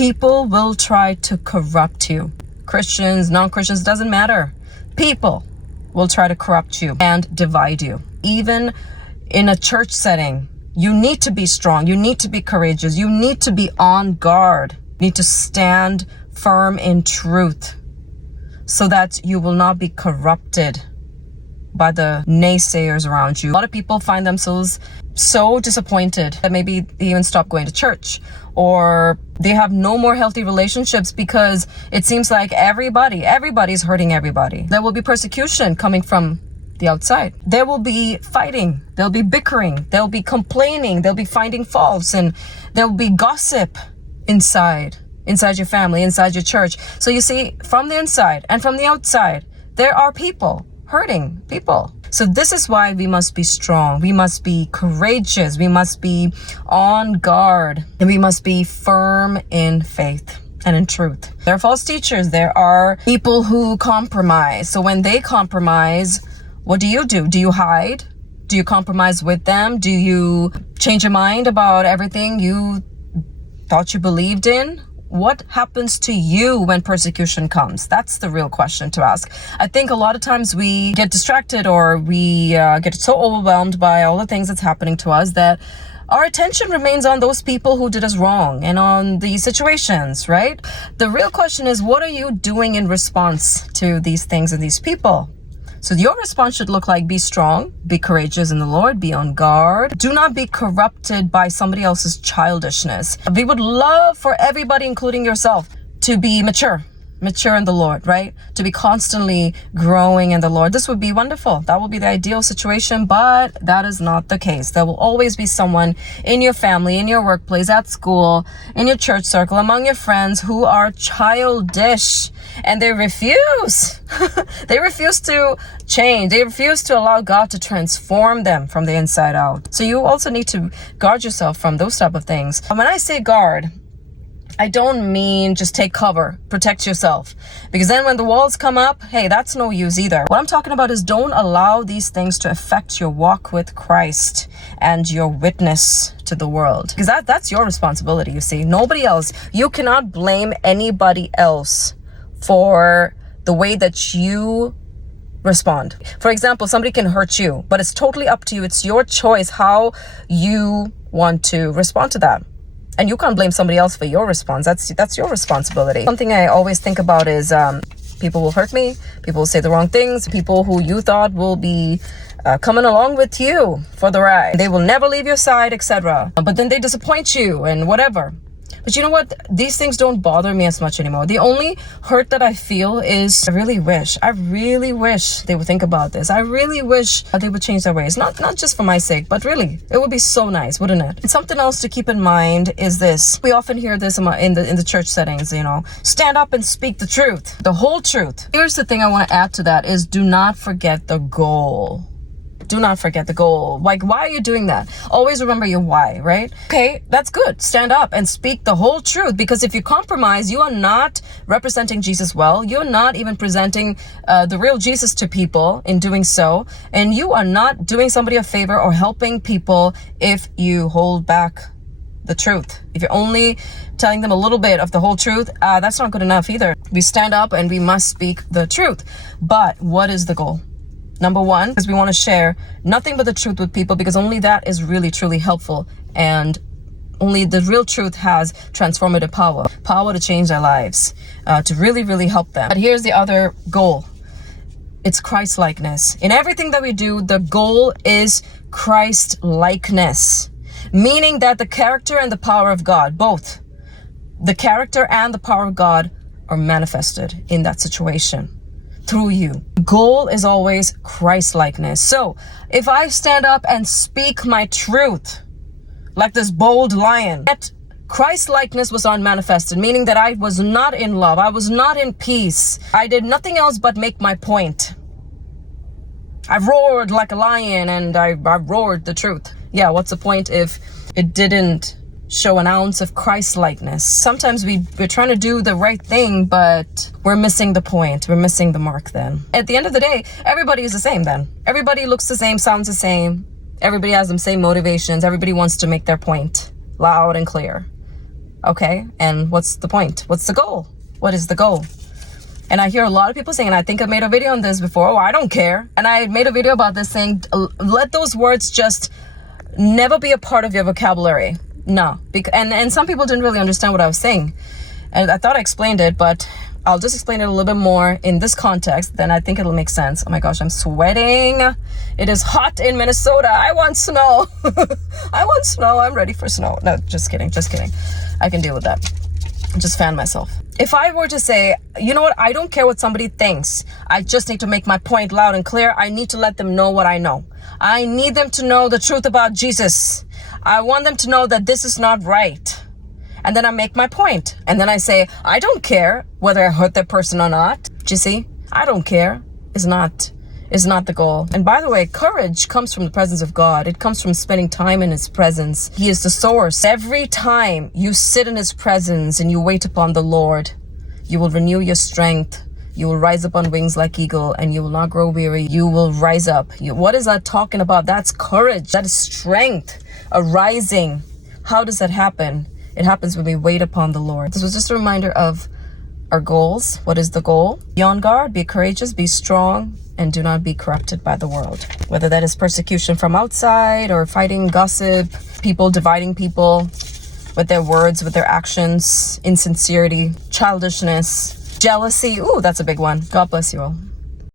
People will try to corrupt you. Christians, non-Christians, doesn't matter. People will try to corrupt you and divide you. Even in a church setting, you need to be strong. You need to be courageous. You need to be on guard. You need to stand firm in truth so that you will not be corrupted by the naysayers around you. A lot of people find themselves so disappointed that maybe they even stop going to church, or they have no more healthy relationships because it seems like everybody's hurting everybody. There will be persecution coming from the outside. There will be fighting. There'll be bickering. There'll be complaining. There'll be finding faults, and there'll be gossip inside your family, inside your church. So you see, from the inside and from the outside, there are people hurting people. So this is why we must be strong. We must be courageous. We must be on guard, and we must be firm in faith and in truth. There are false teachers. There are people who compromise. So when they compromise, what do? Do you hide? Do you compromise with them? Do you change your mind about everything you thought you believed in? What happens to you when persecution comes? That's the real question to ask. I think a lot of times we get distracted, or we get so overwhelmed by all the things that's happening to us that our attention remains on those people who did us wrong and on these situations, right? The real question is, what are you doing in response to these things and these people? So your response should look like: be strong, be courageous in the Lord, be on guard. Do not be corrupted by somebody else's childishness. We would love for everybody, including yourself, to be mature in the Lord, right? To be constantly growing in the Lord. This would be wonderful. That would be the ideal situation, but that is not the case. There will always be someone in your family, in your workplace, at school, in your church circle, among your friends who are childish, and they refuse. They refuse to change. They refuse to allow God to transform them from the inside out. So you also need to guard yourself from those type of things. When I say guard, I don't mean just take cover, protect yourself. Because then when the walls come up, hey, that's no use either. What I'm talking about is, don't allow these things to affect your walk with Christ and your witness to the world. Because that's your responsibility, you see. Nobody else. You cannot blame anybody else for the way that you respond. For example, somebody can hurt you, but it's totally up to you. It's your choice how you want to respond to that. And you can't blame somebody else for your response. That's your responsibility. Something I always think about is people will hurt me. People will say the wrong things. People who you thought will be coming along with you for the ride. They will never leave your side, etc. But then they disappoint you and whatever. But you know what? These things don't bother me as much anymore. The only hurt that I feel is I really wish they would think about this. I really wish they would change their ways. Not just for my sake, but really, it would be so nice, wouldn't it? And something else to keep in mind is this. We often hear this in the church settings, stand up and speak the truth, the whole truth. Here's the thing I want to add to that is, do not forget the goal. Do not forget the goal. Like, why are you doing that? Always remember your why, right? Okay, that's good. Stand up and speak the whole truth, because if you compromise, you are not representing Jesus well. You're not even presenting the real Jesus to people in doing so. And you are not doing somebody a favor or helping people if you hold back the truth. If you're only telling them a little bit of the whole truth, that's not good enough either. We stand up and we must speak the truth. But what is the goal? Number one, because we want to share nothing but the truth with people, because only that is really, truly helpful. And only the real truth has transformative power to change their lives, to really, really help them. But here's the other goal. It's Christ-likeness. In everything that we do, the goal is Christ-likeness, meaning that the character and the power of God, both the character and the power of God, are manifested in that situation through you. The goal is always Christ-likeness. So if I stand up and speak my truth like this bold lion, that Christ-likeness was unmanifested, meaning that I was not in love. I was not in peace. I did nothing else but make my point. I roared like a lion, and I roared the truth. Yeah, what's the point if it didn't show an ounce of Christ-likeness? Sometimes we're trying to do the right thing, but we're missing the point. We're missing the mark then. At the end of the day, everybody is the same then. Everybody looks the same, sounds the same. Everybody has the same motivations. Everybody wants to make their point loud and clear. Okay, and what's the point? What's the goal? What is the goal? And I hear a lot of people saying, and I think I made a video on this before, oh, I don't care. And I made a video about this saying, let those words just never be a part of your vocabulary. No. And some people didn't really understand what I was saying. And I thought I explained it, but I'll just explain it a little bit more in this context. Then I think it'll make sense. Oh my gosh, I'm sweating. It is hot in Minnesota. I want snow. I want snow. I'm ready for snow. No, just kidding. Just kidding. I can deal with that. Just fan myself. If I were to say, you know what, I don't care what somebody thinks. I just need to make my point loud and clear. I need to let them know what I know. I need them to know the truth about Jesus. I want them to know that this is not right. And then I make my point. And then I say, I don't care whether I hurt that person or not. Do you see? I don't care is not the goal. And by the way, courage comes from the presence of God. It comes from spending time in his presence. He is the source. Every time you sit in his presence and you wait upon the Lord, you will renew your strength. You will rise up on wings like eagle and you will not grow weary. You will rise up. What is that talking about? That's courage. That is strength, a rising. How does that happen? It happens when we wait upon the Lord. This was just a reminder of our goals. What is the goal? Be on guard, be courageous, be strong, and do not be corrupted by the world. Whether that is persecution from outside or fighting, gossip, people dividing people with their words, with their actions, insincerity, childishness, jealousy. Ooh, that's a big one. God bless you all.